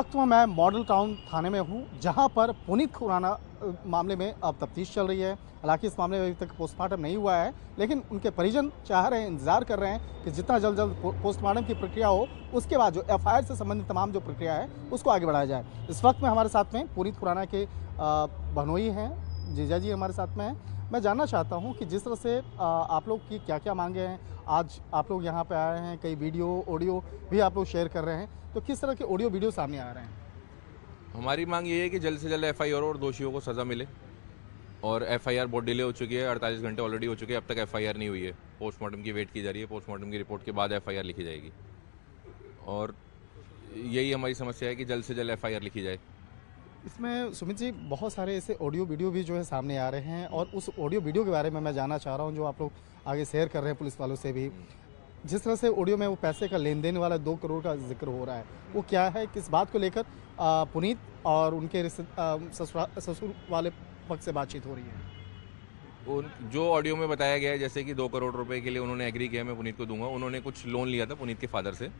वक्त में मैं मॉडल टाउन थाने में हूँ, जहाँ पर पुनीत खुराना मामले में अब तफ्तीश चल रही है। हालांकि इस मामले में अभी तक पोस्टमार्टम नहीं हुआ है, लेकिन उनके परिजन चाह रहे हैं, इंतजार कर रहे हैं कि जितना जल्द जल्द पोस्टमार्टम की प्रक्रिया हो, उसके बाद जो एफआईआर से संबंधित तमाम जो प्रक्रिया है उसको आगे बढ़ाया जाए। इस वक्त में हमारे साथ में पुनीत खुराना के बहनोई हैं, जीजा जी हमारे साथ में हैं। मैं जानना चाहता हूँ कि जिस तरह से आप लोग की क्या क्या मांगे हैं, आज आप लोग यहाँ पे आए हैं, कई वीडियो ऑडियो भी आप लोग शेयर कर रहे हैं, तो किस तरह के ऑडियो वीडियो सामने आ रहे हैं? हमारी मांग ये है कि जल्द से जल्द एफआईआर और दोषियों को सज़ा मिले। और एफआईआर बहुत डिले हो चुकी है, 48 घंटे ऑलरेडी हो चुके हैं, अब तक एफआईआर नहीं हुई है। पोस्टमार्टम की वेट की जा रही है, पोस्टमार्टम की रिपोर्ट के बाद एफआईआर लिखी जाएगी। और यही हमारी समस्या है कि जल्द से जल्द एफआईआर लिखी जाए। इसमें सुमित जी बहुत सारे ऐसे ऑडियो वीडियो भी जो है सामने आ रहे हैं, और उस ऑडियो वीडियो के बारे में मैं जानना चाह रहा हूँ जो आप लोग आगे शेयर कर रहे हैं पुलिस वालों से भी। जिस तरह से ऑडियो में वो पैसे का लेन देन वाला 2 करोड़ का जिक्र हो रहा है, वो क्या है, किस बात को लेकर पुनीत और उनके ससुर वाले पक्ष से बातचीत हो रही है? उन जो ऑडियो में बताया गया है, जैसे कि 2 करोड़ रुपए के लिए उन्होंने एग्री किया, मैं पुनीत को दूंगा। उन्होंने कुछ लोन लिया था पुनीत के फादर से,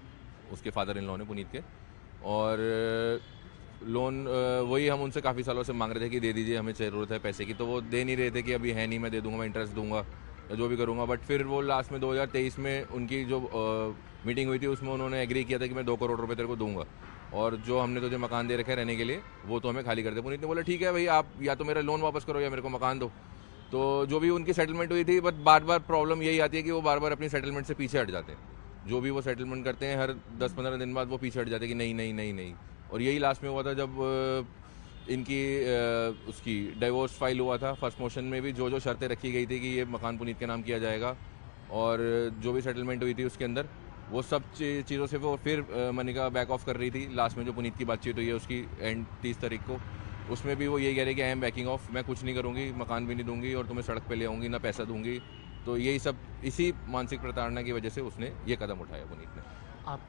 उसके फादर इन लॉ ने पुनीत के। और लोन वही हम उनसे काफ़ी सालों से मांग रहे थे कि दे दीजिए, हमें ज़रूरत है पैसे की। तो वो दे नहीं रहे थे कि अभी है नहीं, मैं दे दूंगा, मैं इंटरेस्ट दूंगा या जो भी करूंगा। बट फिर वो लास्ट में 2023 में उनकी जो मीटिंग हुई थी, उसमें उन्होंने एग्री किया था कि मैं 2 करोड़ रुपए तेरे को दूंगा, और जो हमने तुझे मकान दे रखे रहने के लिए वो तो हमें खाली कर दे। पुनीत ने बोला ठीक है भाई, आप या तो मेरा लोन वापस करो या मेरे को मकान दो। तो जो भी उनकी सेटलमेंट हुई थी, बट बार बार प्रॉब्लम यही आती है कि वो बार बार अपनी सेटलमेंट से पीछे हट जाते हैं। जो भी वो सेटलमेंट करते हैं, हर 10-15 दिन बाद वो पीछे हट जाते हैं कि नहीं नहीं नहीं नहीं। और यही लास्ट में हुआ था जब इनकी उसकी डिवोर्स फाइल हुआ था। फर्स्ट मोशन में भी जो जो शर्तें रखी गई थी कि ये मकान पुनीत के नाम किया जाएगा, और जो भी सेटलमेंट हुई थी उसके अंदर वो सब चीज़ों से वो फिर मनिका बैक ऑफ कर रही थी। लास्ट में जो पुनीत की बातचीत हुई है उसकी एंड 30 तारीख को, उसमें भी वो यही कह रही कि आई एम बैकिंग ऑफ, मैं कुछ नहीं करूँगी, मकान भी नहीं दूंगी और तुम्हें सड़क पे ले आऊँगी, ना पैसा दूंगी। तो यही सब इसी मानसिक प्रताड़ना की वजह से उसने ये कदम उठाया पुनीत ने। आप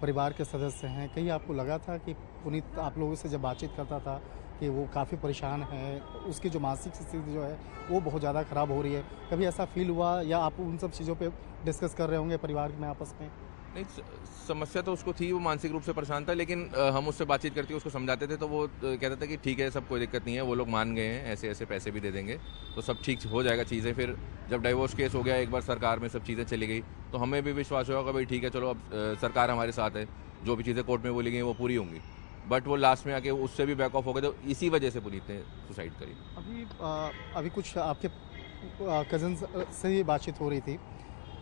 परिवार के सदस्य हैं, कहीं आपको लगा था कि पुनीत आप लोगों से जब बातचीत करता था कि वो काफ़ी परेशान है, उसकी जो मानसिक स्थिति जो है वो बहुत ज़्यादा ख़राब हो रही है, कभी ऐसा फील हुआ, या आप उन सब चीज़ों पे डिस्कस कर रहे होंगे परिवार में आपस में? नहीं, समस्या तो उसको थी, वो मानसिक रूप से परेशान था। लेकिन हम उससे बातचीत करके उसको समझाते थे, तो वो कहता था कि ठीक है, सब कोई दिक्कत नहीं है, वो लोग मान गए हैं, ऐसे ऐसे पैसे भी दे देंगे तो सब ठीक हो जाएगा चीज़ें। फिर जब डाइवोर्स केस हो गया एक बार, सरकार में सब चीज़ें चली गई, तो हमें भी विश्वास हुआ कि भाई ठीक है, चलो अब सरकार हमारे साथ है, जो भी चीज़ें कोर्ट में बोली गई वो पूरी होंगी। बट वो लास्ट में आके उससे भी बैक ऑफ हो गए, तो इसी वजह से पुनीत ने सुसाइड करी। अभी कुछ आपके कज़न से ही बातचीत हो रही थी,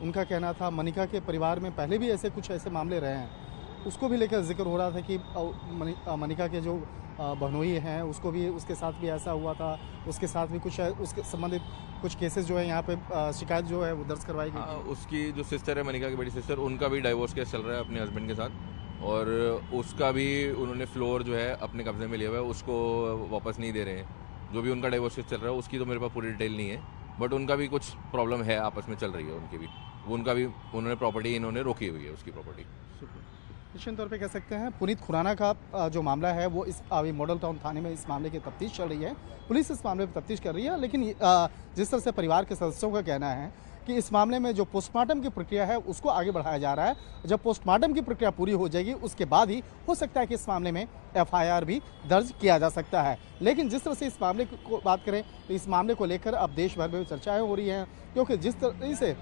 उनका कहना था मनिका के परिवार में पहले भी ऐसे कुछ ऐसे मामले रहे हैं, उसको भी लेकर जिक्र हो रहा था कि मनिका के जो बहनोई हैं उसको भी, उसके साथ भी ऐसा हुआ था, उसके साथ भी कुछ उसके संबंधित कुछ केसेस जो है यहाँ पे शिकायत जो है वो दर्ज करवाई गई थी। उसकी जो सिस्टर है, मनिका की बड़ी सिस्टर, उनका भी डाइवोर्स केस चल रहा है अपने हस्बैंड के साथ, और उसका भी उन्होंने फ्लोर जो है अपने कब्जे में लिया हुआ है, उसको वापस नहीं दे रहे हैं। जो भी उनका डाइवोर्स केस चल रहा है उसकी तो मेरे पास पूरी डिटेल नहीं है, बट उनका भी कुछ प्रॉब्लम है, आपस में चल रही है उनकी भी। उनका भी उन्होंने प्रॉपर्टी इन्होंने रोकी हुई है, उसकी प्रॉपर्टी। निश्चित तौर पे कह सकते हैं पुनीत खुराना का जो मामला है वो इस अभी मॉडल टाउन थाने में इस मामले की तफ्तीश चल रही है, पुलिस इस मामले में तफ्तीश कर रही है। लेकिन जिस तरह से परिवार के सदस्यों का कहना है कि इस मामले में जो पोस्टमार्टम की प्रक्रिया है उसको आगे बढ़ाया जा रहा है, जब पोस्टमार्टम की प्रक्रिया पूरी हो जाएगी उसके बाद ही हो सकता है कि इस मामले में एफआईआर भी दर्ज किया जा सकता है। लेकिन जिस तरह से इस मामले को बात करें तो इस मामले को लेकर अब देश भर में चर्चाएं हो रही हैं, क्योंकि जिस तरह से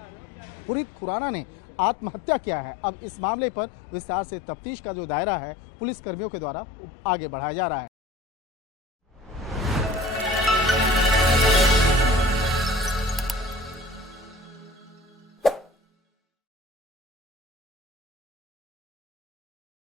पुनीत खुराना ने आत्महत्या किया है, अब इस मामले पर विस्तार से तफ्तीश का जो दायरा है पुलिस कर्मियों के द्वारा आगे बढ़ाया जा रहा है।